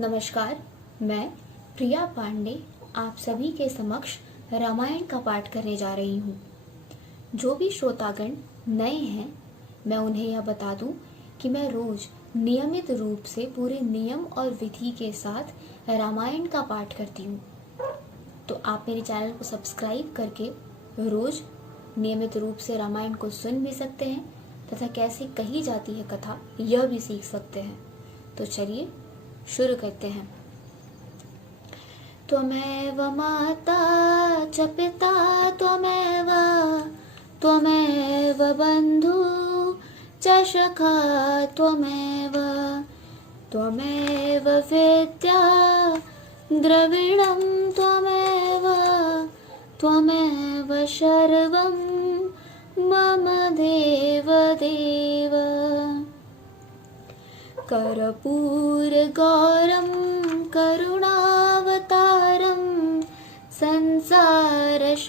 नमस्कार, मैं प्रिया पांडे आप सभी के समक्ष रामायण का पाठ करने जा रही हूँ। जो भी श्रोतागण नए हैं, मैं उन्हें यह बता दूं कि मैं रोज नियमित रूप से पूरे नियम और विधि के साथ रामायण का पाठ करती हूँ। तो आप मेरे चैनल को सब्सक्राइब करके रोज नियमित रूप से रामायण को सुन भी सकते हैं तथा कैसे कही जाती है कथा यह भी सीख सकते हैं। तो चलिए शुरू करते हैं। त्वमेव माता च पिता त्वमेव बन्धु च सखा त्वमेव विद्या द्रविणं त्वमेव सर्वं मम देव कर्पूरगौरं करुणावतारं संसारसारं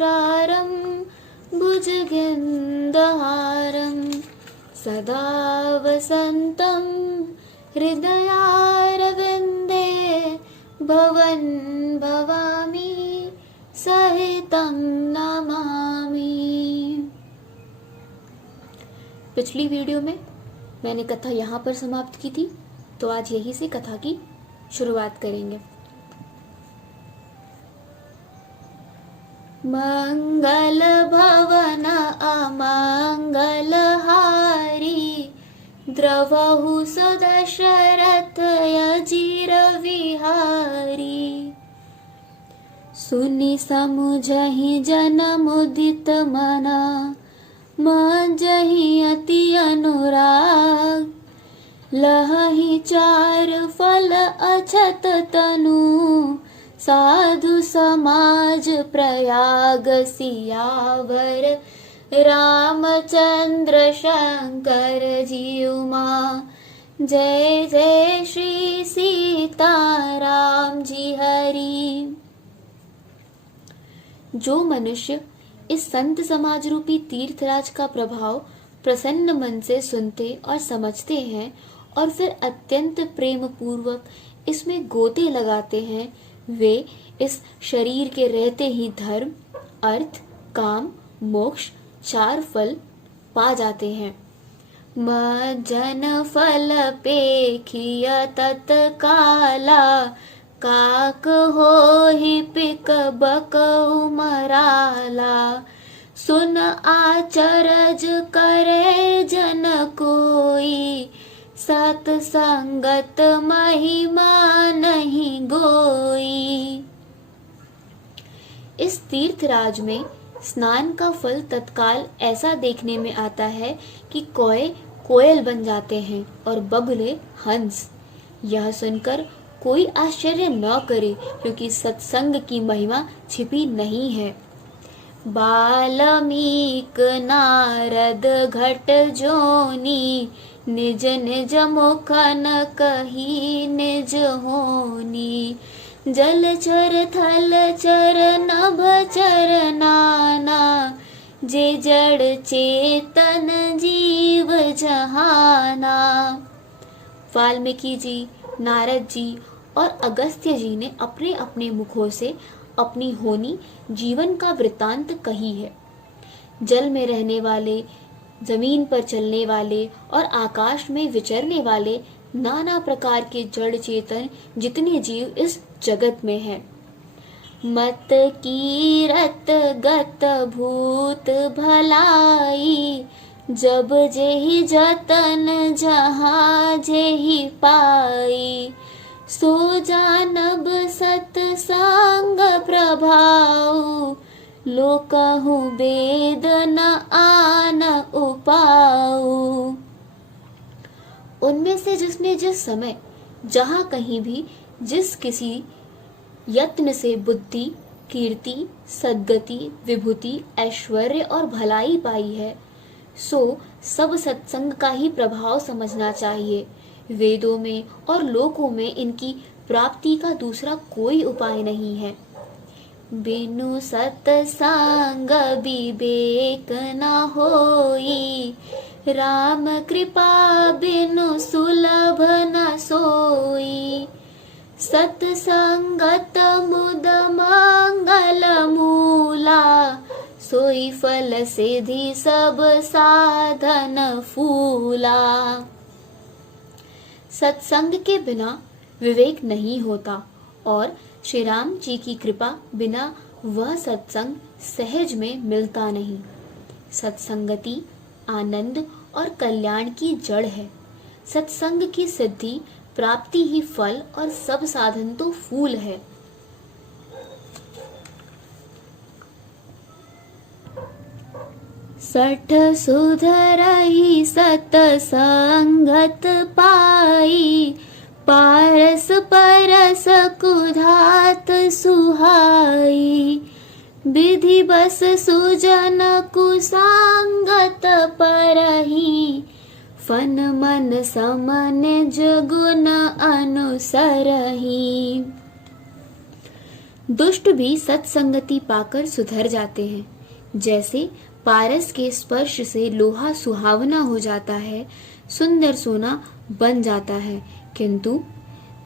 भुजगेन्दुहारं सदा वसन्तं हृदयारविन्दे भवन् भवामि सहितं नमामि। पिछली वीडियो में मैंने कथा यहाँ पर समाप्त की थी, तो आज यही से कथा की शुरुआत करेंगे। मंगल भवन अमंगल हारी द्रवहु सुदशरथ अजीर विहारी। सुनि समुझहि जन मुदित मना मजहि अति अनुराग। लहहि चार फल अछत तनु साधु समाज प्रयाग। सियावर रामचंद्र शंकर जीउमा जय जय श्री सीताराम जी हरि। जो मनुष्य इस संत समाज रूपी तीर्थराज का प्रभाव प्रसन्न मन से सुनते और समझते हैं और फिर अत्यंत प्रेम पूर्वक इसमें गोते लगाते हैं, वे इस शरीर के रहते ही धर्म, अर्थ, काम, मोक्ष चार फल पा जाते हैं। मज्जन फल पेखिय तत्काला काक होहि पिक बकउ मराला। सुन आचरज करे जन कोई सत संगत महिमा नहीं गोई। इस तीर्थराज में स्नान का फल तत्काल ऐसा देखने में आता है कि कौए कोयल बन जाते हैं और बगुले हंस। यह सुनकर कोई आश्चर्य न करे, क्योंकि सत्संग की महिमा छिपी नहीं है। बाल्मीक नारद घट जोनी निज निज मुख न कही निज होनी। जलचर थलचर नभचर नाना जे जड़ चेतन जीव जहाना। वाल्मीकि जी, नारद जी और अगस्त्य जी ने अपने अपने मुखों से अपनी होनी जीवन का वृत्तांत कही है। जल में रहने वाले, जमीन पर चलने वाले और आकाश में विचरने वाले नाना प्रकार के जड़ चेतन जितने जीव इस जगत में हैं। मत कीरत गत भूत भलाई जब जेहि जतन जहाँ जेहि पाई। सो जानब सत्संग प्रभाव लोकहु वेद न आन उपाऊ। उनमें से जिसने जिस समय जहाँ कहीं भी जिस किसी यत्न से बुद्धि, कीर्ति, सद्गति, विभूति, ऐश्वर्य और भलाई पाई है, सो सब सत्संग का ही प्रभाव समझना चाहिए। वेदों में और लोकों में इनकी प्राप्ति का दूसरा कोई उपाय नहीं है। बिनु सत्संग विवेक न होई, राम कृपा बिनु सुलभ न सोई। सत्संगत मुद मंगल मूला, सोई फल सिद्धि सब साधन फूला। सत्संग के बिना विवेक नहीं होता और श्री राम जी की कृपा बिना वह सत्संग सहज में मिलता नहीं। सत्संगति आनंद और कल्याण की जड़ है। सत्संग की सिद्धि प्राप्ति ही फल और सब साधन तो फूल है। सठ सुधरहि सतसंगत पाई, पारस परस कुधात सुहाई। विधि बस सुजन कुसंगत परहि, फन मन समन गुण अनुसरहि। दुष्ट भी सत्संगति पाकर सुधर जाते हैं। जैसे पारस के स्पर्श से लोहा सुहावना हो जाता है, सुंदर सोना बन जाता है, किंतु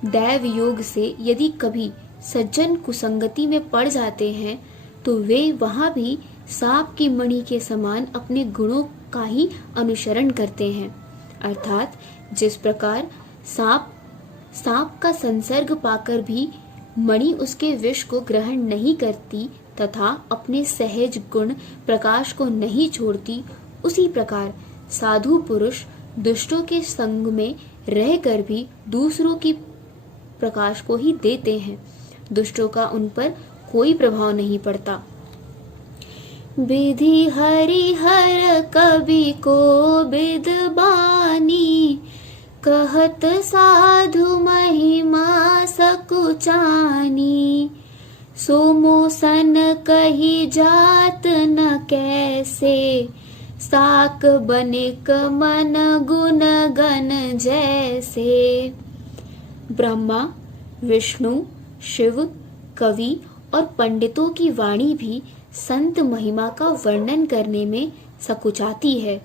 दैव योग से यदि कभी सज्जन कुसंगति में पड़ जाते हैं तो वे वहां भी सांप की मणि के समान अपने गुणों का ही अनुसरण करते हैं। अर्थात जिस प्रकार सांप का संसर्ग पाकर भी मणि उसके विष को ग्रहण नहीं करती तथा अपने सहज गुण प्रकाश को नहीं छोड़ती, उसी प्रकार साधु पुरुष दुष्टों के संग में रहकर भी दूसरों की प्रकाश को ही देते हैं। दुष्टों का उन पर कोई प्रभाव नहीं पड़ता। विधि हरिहर कवि को बिदबानी, कहत साधु महिमा सकुचानी। सोमोसन कही जात न कैसे, साक बनिक मन गुण गण जैसे। ब्रह्मा विष्णु शिव कवि और पंडितों की वाणी भी संत महिमा का वर्णन करने में सकुचाती है।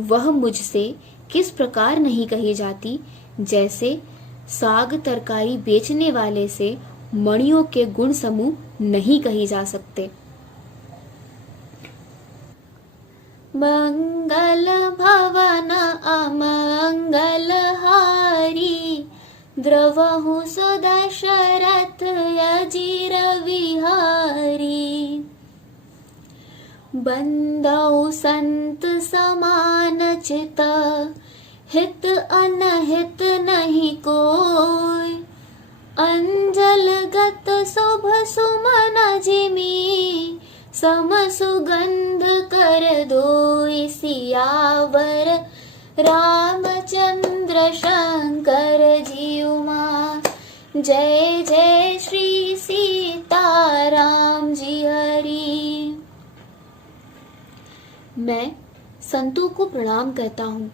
वह मुझसे किस प्रकार नहीं कही जाती, जैसे साग तरकारी बेचने वाले से मणियों के गुण समूह नहीं कही जा सकते। मंगल भवन अमंगल हारी, द्रवहु सुदशरथ अजीर विहारी। बंदौ संत समान चित, हित अनहित नहीं कोई। अंजल गत शुभ सुमन जिमी, सम सुगंध कर दोई। सियावर रामचंद्र शंकर जी उमा, जय जय श्री सीताराम जी हरि। मैं संतों को प्रणाम करता हूँ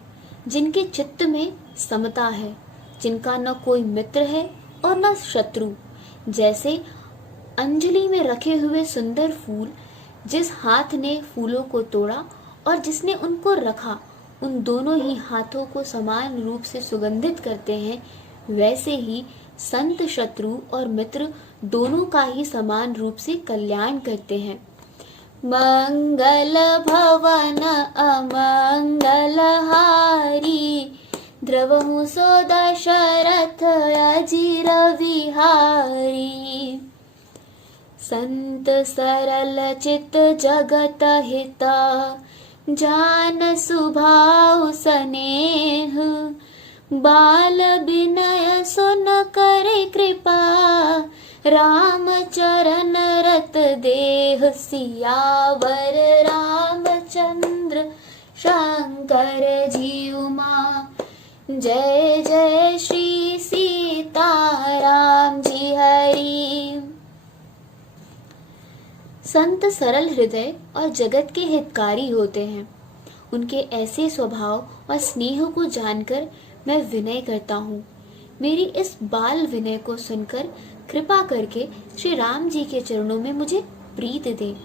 जिनके चित्त में समता है, जिनका न कोई मित्र है और न शत्रु। जैसे अंजलि में रखे हुए सुंदर फूल, जिस हाथ ने फूलों को तोड़ा और जिसने उनको रखा, उन दोनों ही हाथों को समान रूप से सुगंधित करते हैं, वैसे ही संत शत्रु और मित्र दोनों का ही समान रूप से कल्याण करते हैं। मंगल भवन अमंगल हारी, द्रवहु सो दशरथ अजीर विहारी। संत सरल चित जगत हिता, जान सुभाव स्नेह। बाल विनय सुन करे कृपा, राम चरण रत देह। सियावर रामचंद्र शंकर जी उमा, जय जय श्री सीताराम जी हरि। संत सरल हृदय और जगत के हितकारी होते हैं। उनके ऐसे स्वभाव और स्नेह को जानकर मैं विनय करता हूँ। मेरी इस बाल विनय को सुनकर कृपा करके श्री राम जी के चरणों में मुझे प्रीत दे।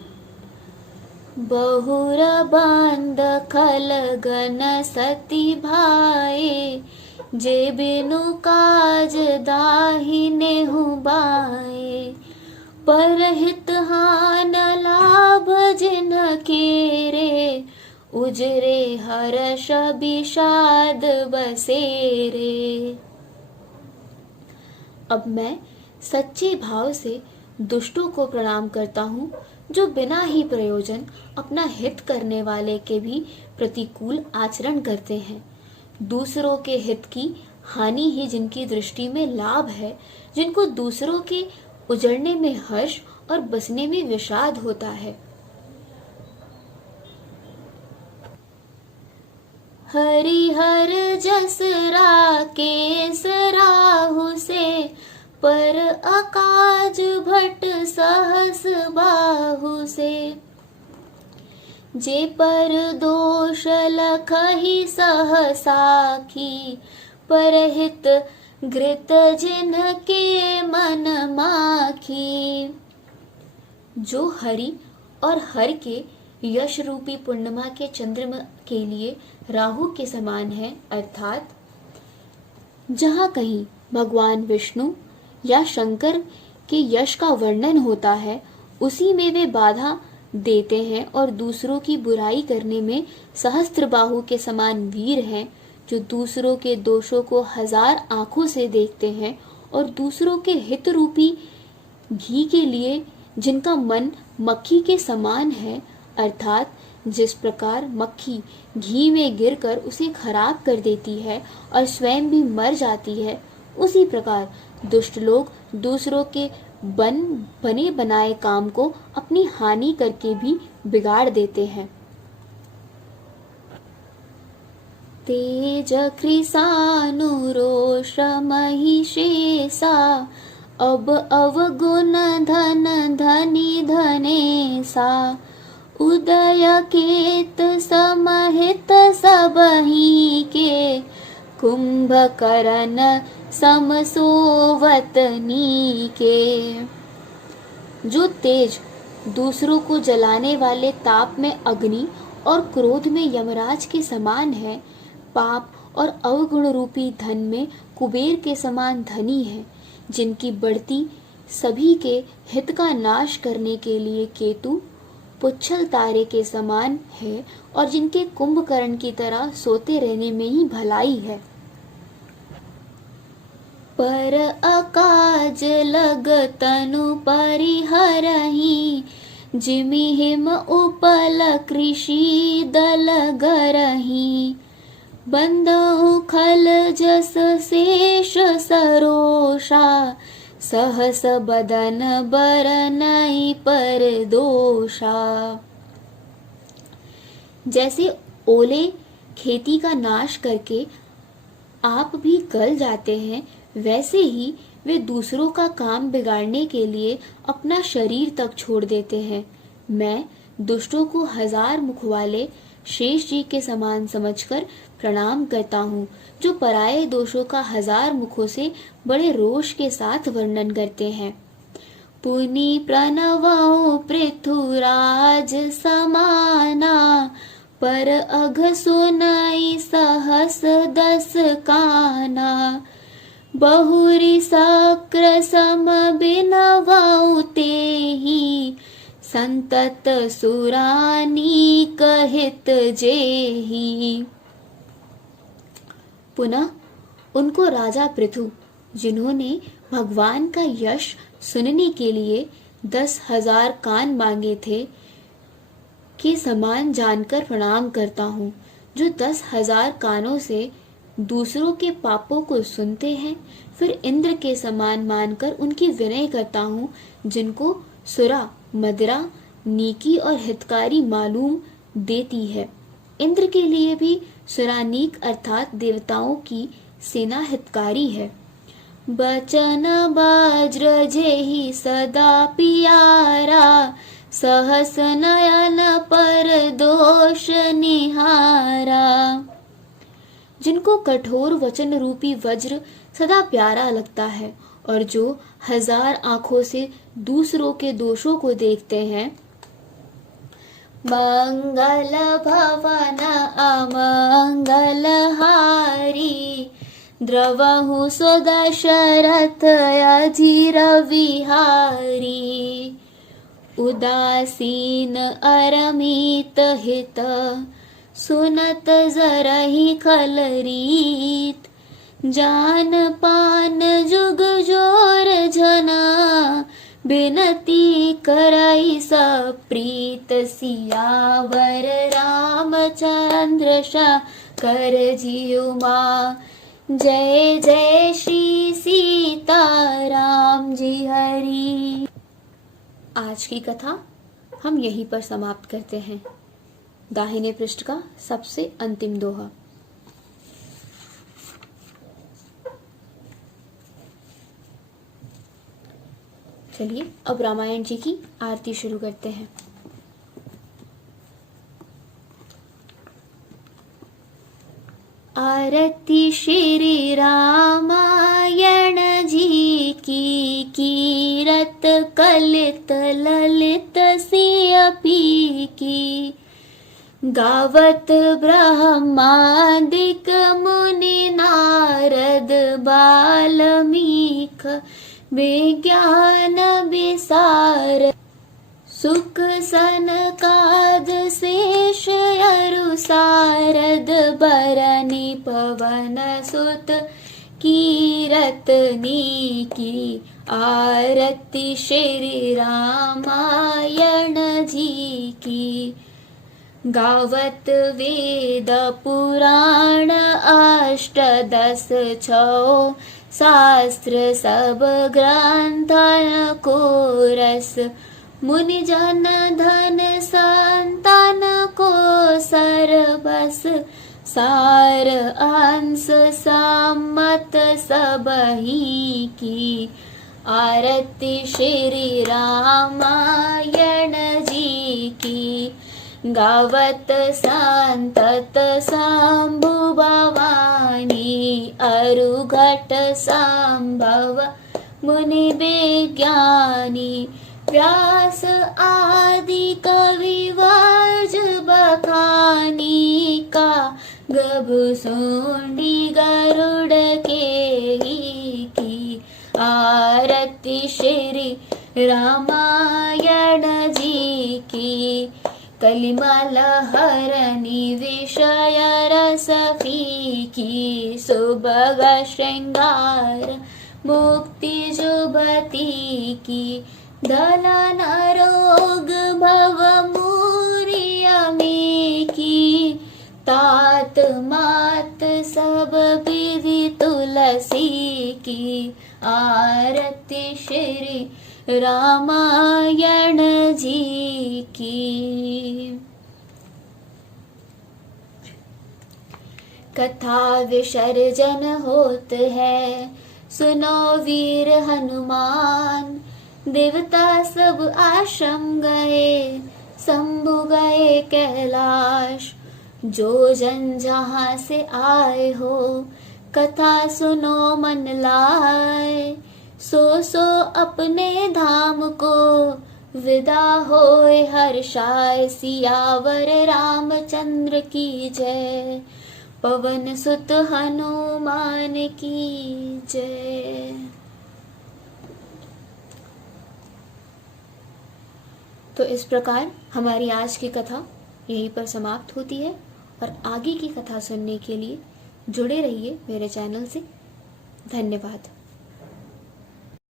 बहुर बांध खल गन सती भाए, जे बिनु काज दाहिने परहित हान लाभ जिनके रे, उजरे हर्ष विषाद बसेरे। अब मैं सच्चे भाव से दुष्टों को प्रणाम करता हूँ, जो बिना ही प्रयोजन अपना हित करने वाले के भी प्रतिकूल आचरण करते हैं। दूसरों के हित की हानि ही जिनकी दृष्टि में लाभ है, जिनको दूसरों के उजड़ने में हर्ष और बसने में विषाद होता है। हरिहर जस राकेश राहु से, पर अकाज भट सहस बाहु से। जे पर दोष लखहि सहसाखी, परहित घृत जिनके मन माखी। जो हरि और हर के यश रूपी पूर्णिमा के चंद्रमा के लिए राहु के समान है, अर्थात जहाँ कहीं भगवान विष्णु या शंकर के यश का वर्णन होता है, उसी में वे बाधा देते हैं और दूसरों की बुराई करने में सहस्त्रबाहु के समान वीर हैं, जो दूसरों के दोषों को 1000 आंखों से देखते हैं और दूसरों के हित रूपी घी के लिए जिनका मन मक्खी के समान है, अर्थात जिस प्रकार मक्खी घी में गिरकर उसे खराब कर देती है और स्वयं भी मर जाती है, उसी प्रकार दुष्ट लोग दूसरों के बने बनाए काम को अपनी हानि करके भी बिगाड़ देते हैं। तेज कृसानुरोष महिषेसा, अब अवगुण धन धनी धनेसा। उदय केत समहित सबही के, कुंभकर्ण समसोवतनी के। जो तेज दूसरों को जलाने वाले ताप में अग्नि और क्रोध में यमराज के समान है, पाप और अवगुण रूपी धन में कुबेर के समान धनी है, जिनकी बढ़ती सभी के हित का नाश करने के लिए केतु पुच्छल तारे के समान है और जिनके कुंभकर्ण की तरह सोते रहने में ही भलाई है। पर अकाज लग तनु परिहरहि, जिमि हिम उपल कृषि दल गरहि। बंदहु खल जस शेष सरोषा, सहस बदन बरनई पर दोषा। जैसे ओले खेती का नाश करके आप भी गल जाते हैं, वैसे ही वे दूसरों का काम बिगाड़ने के लिए अपना शरीर तक छोड़ देते हैं। मैं दुष्टों को 1000 मुख वाले शेष जी के समान समझकर प्रणाम करता हूँ, जो पराये दोषों का 1000 मुखों से बड़े रोष के साथ वर्णन करते हैं। पुनि प्रणवौ पृथुराज समाना, पर अघ सुनई सहस 10 काना। बहुरी सक्र सम बिनवौ तेहि, संतत सुरानी कहित जेहि। पुनः उनको राजा पृथु, जिन्होंने भगवान का यश सुनने के लिए 10,000 कान मांगे थे, के समान जानकर प्रणाम करता हूँ, जो 10,000 कानों से दूसरों के पापों को सुनते हैं। फिर इंद्र के समान मानकर उनकी विनय करता हूँ, जिनको सुरा मदिरा नीकी और हितकारी मालूम देती है। इंद्र के लिए भी सुरानीक अर्थात देवताओं की सेना हितकारी है। बचन वज्र जेहि सदा पियारा, सहस नयन पर दोष निहारा। जिनको कठोर वचन रूपी वज्र सदा प्यारा लगता है और जो 1000 आंखों से दूसरों के दोषों को देखते हैं। मंगल भवन अमंगल हारी, द्रवहु सो दशरथ अधीर विहारी। उदासीन अरमित हित सुनत जरहि खलरीत। जान पान जुग जोर जना बिनती करई सप्रीत। सियावर रामचंद्र कर जियुमा। जय जय श्री सीताराम जी हरि। आज की कथा हम यहीं पर समाप्त करते हैं। दाहिने पृष्ठ का सबसे अंतिम दोहा। चलिए अब रामायण जी की आरती शुरू करते हैं। आरती श्री रामायण जी की, कीरत कलित ललित सियपी की। गावत ब्रह्मादिक मुनि नारद बाल्मीक। विज्ञान विसार सुख सनकाद शेष अरु सारद। बरनि पवन सुत कीरतनी की। आरती श्री रामायण जी की। गावत वेद पुराण अष्टदश छौ। शास्त्र सब ग्रंथन को रस। मुनि जन धन संतान को सरबस। सार अंश सम्मत सबही की। आरती श्री रामायण जी की। गावत संतत शंभु भवानी। अरुघट संभव मुनि विज्ञानी। व्यास आदि कवि वर्ज बखानी का। गभुसुंडी गरुड़ के ही की। आरती श्री रामायण जी की। कलिमल हरनि विषय रस फीकी। सुभग श्रृंगार मुक्ति जुबती की। दलन रोग भव मूरियमी की। तात मात सब विधि तुलसी की। आरती श्री रामायण जी की। कथा विसर्जन होत है सुनो वीर हनुमान। देवता सब आश्रम गए शंभु गए कैलाश। जो जन जहाँ से आए हो कथा सुनो मन लाए। सो अपने धाम को विदा होए हर्षाय। सियावर रामचंद्र की जय। पवन सुत हनुमान की जय। तो इस प्रकार हमारी आज की कथा यहीं पर समाप्त होती है और आगे की कथा सुनने के लिए जुड़े रहिए मेरे चैनल से। धन्यवाद।